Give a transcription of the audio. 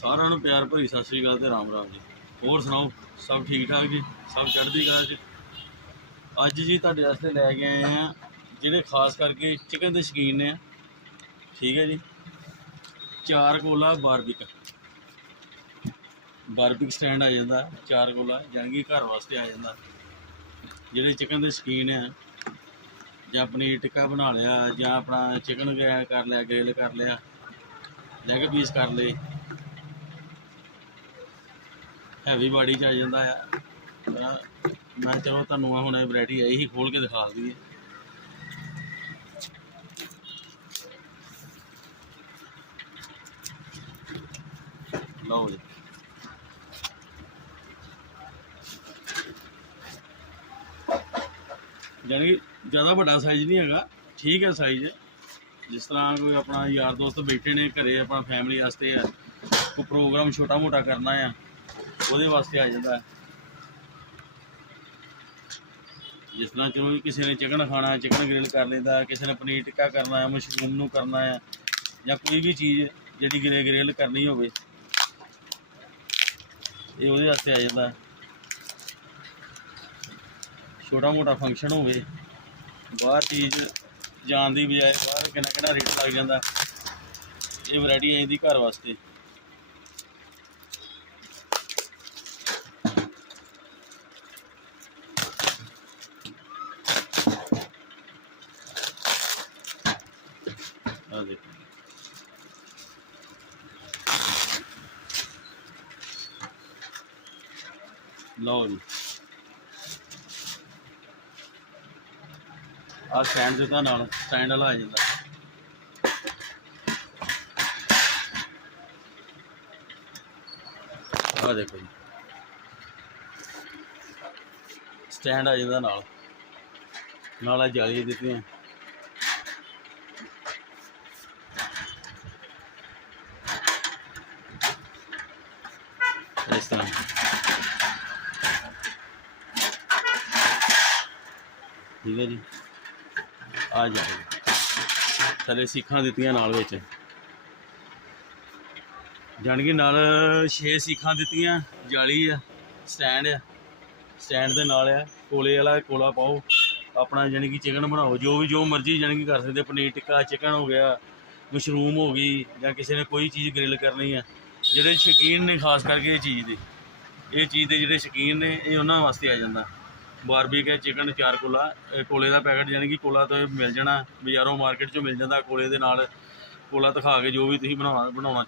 ਸਾਰਿਆਂ ਨੂੰ ਪਿਆਰ ਭਰੀ ਸਤਿ ਸ੍ਰੀ ਅਕਾਲ ਤੇ ਰਾਮ ਰਾਮ ਜੀ। ਹੋਰ ਸੁਣਾਓ, ਸਭ ਠੀਕ ਠਾਕ ਜੀ? ਸਭ ਚੜ੍ਹਦੀ ਕਲਾ ਜੀ ਅੱਜ ਜੀ ਤੁਹਾਡੇ ਵਾਸਤੇ ਲੈ ਕੇ ਆਏ ਆ ਜਿਹੜੇ ਖਾਸ ਕਰਕੇ ਚਿਕਨ ਦੇ ਸ਼ੌਕੀਨ ਨੇ। ਠੀਕ ਹੈ ਜੀ। ਚਾਰ ਕੋਲਾ ਬਾਰਬਿਕ ਬਾਰਬਿਕ ਸਟੈਂਡ ਆ ਜਾਂਦਾ, ਚਾਰ ਕੋਲਾ ਜਾਣੀ ਕਿ ਘਰ ਵਾਸਤੇ ਆ ਜਾਂਦਾ। ਜਿਹੜੇ ਚਿਕਨ ਦੇ ਸ਼ੌਕੀਨ ਆ, ਜਾਂ ਆਪਣੀ ਟਿੱਕਾ ਬਣਾ ਲਿਆ, ਜਾਂ ਆਪਣਾ ਚਿਕਨ ਗ੍ਰੈਂਡ ਕਰ ਲਿਆ ਗ੍ਰਿਲ ਕਰ ਲਿਆ ਲੈਗ ਪੀਸ ਕਰ ਲਏ। ਹੈਵੀ ਬਾਡੀ ਚ ਆ ਜਾਂਦਾ ਆ। ਤਾਂ ਮੈਂ ਚਾਹਾਂ ਤੁਹਾਨੂੰ ਆਹ ਹੁਣ ਵੈਰਾਈਟੀ ਇਹੀ ਹੀ ਖੋਲ ਕੇ ਦਿਖਾ ਦਈਏ। ਲਓ ਜੀ। ਜਾਣੀ ਕਿ ਜ਼ਿਆਦਾ ਵੱਡਾ ਸਾਈਜ਼ ਨਹੀਂ ਹੈਗਾ, ਠੀਕ ਹੈ ਸਾਈਜ਼ ਜਿਸ ਤਰ੍ਹਾਂ ਕੋਈ ਆਪਣਾ ਯਾਰ ਦੋਸਤ ਬੈਠੇ ਨੇ, ਘਰੇ ਆਪਣਾ ਫੈਮਿਲੀ ਵਾਸਤੇ ਆ, ਕੋਈ ਪ੍ਰੋਗਰਾਮ ਛੋਟਾ ਮੋਟਾ ਕਰਨਾ ਆ ਉਹਦੇ ਵਾਸਤੇ ਆ ਜਾਂਦਾ। ਹੈ। ਜਿਸ ਤਰ੍ਹਾਂ ਚਲੋ ਕਿਸੇ ਨੇ ਚਿਕਨ ਖਾਣਾ, ਚਿਕਨ ਗ੍ਰਿਲ ਕਰ ਲੈਂਦਾ ਕਿਸੇ ਨੇ ਪਨੀਰ ਟਿੱਕਾ ਕਰਨਾ ਹੈ, ਮਸ਼ਰੂਮ ਨੂੰ ਕਰਨਾ ਹੈ, ਜਾਂ ਕੋਈ ਵੀ ਚੀਜ਼ ਜਿਹੜੀ ਗ੍ਰੇ ਗ੍ਰਿਲ ਕਰਨੀ ਹੋਵੇ, ਇਹ ਉਹਦੇ ਵਾਸਤੇ ਆ ਜਾਂਦਾ। ਛੋਟਾ ਮੋਟਾ ਫੰਕਸ਼ਨ ਹੋਵੇ, ਬਾਹਰ ਚੀਜ਼ ਜਾਣ ਦੀ ਬਜਾਏ ਬਾਹਰ ਕਿੰਨਾ ਕਿੰਨਾ ਰੇਟ ਲੱਗ ਜਾਂਦਾ। ਇਹ ਵੈਰਾਈਟੀ ਹੈ ਇਹਦੀ ਘਰ ਵਾਸਤੇ। ਆ ਦੇਖੋ ਲਓ ਜੀ। ਆ ਸਟੈਂਡ ਦਿੱਤਾ ਨਾਲ ਸਟੈਂਡ ਵਾਲਾ ਆ ਜਾਂਦਾ। ਆ ਦੇਖੋ ਜੀ। ਸਟੈਂਡ ਆ ਜਾਂਦਾ ਨਾਲ। ਨਾਲ ਆ ਜਾਲੀ ਦਿੱਤੀਆਂ। ਇਸ ਤਰ੍ਹਾਂ ਠੀਕ ਹੈ ਜੀ। ਆ ਜਾਏਗਾ ਥੱਲੇ ਸੀਖਾਂ ਦਿੱਤੀਆਂ ਨਾਲ ਵਿੱਚ। ਜਾਣ ਕੇ ਨਾਲ 6 ਸਿੱਖਾਂ ਦਿੱਤੀਆਂ, ਜਾਲੀ ਆ, ਸਟੈਂਡ ਆ। ਸਟੈਂਡ ਦੇ ਨਾਲ ਆ, ਕੋਲੇ ਵਾਲਾ ਕੋਲਾ ਪਾਓ। ਆਪਣਾ ਜਾਣੀ ਕਿ ਚਿਕਨ ਬਣਾਓ। ਜੋ ਵੀ ਜੋ ਮਰਜ਼ੀ ਜਾਣੀ ਕਿ ਕਰ ਸਕਦੇ। ਪਨੀਰ ਟਿੱਕਾ, ਚਿਕਨ ਹੋ ਗਿਆ, ਮਸ਼ਰੂਮ ਹੋ ਗਈ ਜਾਂ ਕਿਸੇ ਨੇ ਕੋਈ ਚੀਜ਼ ਗ੍ਰਿਲ ਕਰਨੀ ਆ। ਜਿਹੜੇ ਸ਼ੌਕੀਨ ਨੇ, ਖਾਸ ਕਰਕੇ ਇਹ ਚੀਜ਼ ਦੇ। ਇਹ ਚੀਜ਼ ਦੇ ਜਿਹੜੇ ਸ਼ੌਕੀਨ ਨੇ, ਇਹ ਉਹਨਾਂ ਵਾਸਤੇ ਆ ਜਾਂਦਾ। ਬਾਰਬੀਕ ਹੈ ਚਿਕਨ ਚਾਰ ਕੋਲਾ ਕੋਲੇ ਦਾ ਪੈਕਟ ਯਾਨੀ ਕਿ ਕੋਲਾ ਤੋਂ ਇਹ ਮਿਲ ਜਾਣਾ, ਬਾਜ਼ਾਰੋਂ ਮਾਰਕੀਟ ਚੋਂ ਮਿਲ ਜਾਂਦਾ ਕੋਲੇ ਦੇ ਨਾਲ। ਕੋਲਾ ਦਿਖਾ ਕੇ ਜੋ ਵੀ ਤੁਸੀਂ ਬਣਾਉਣਾ ਬਣਾਉਣਾ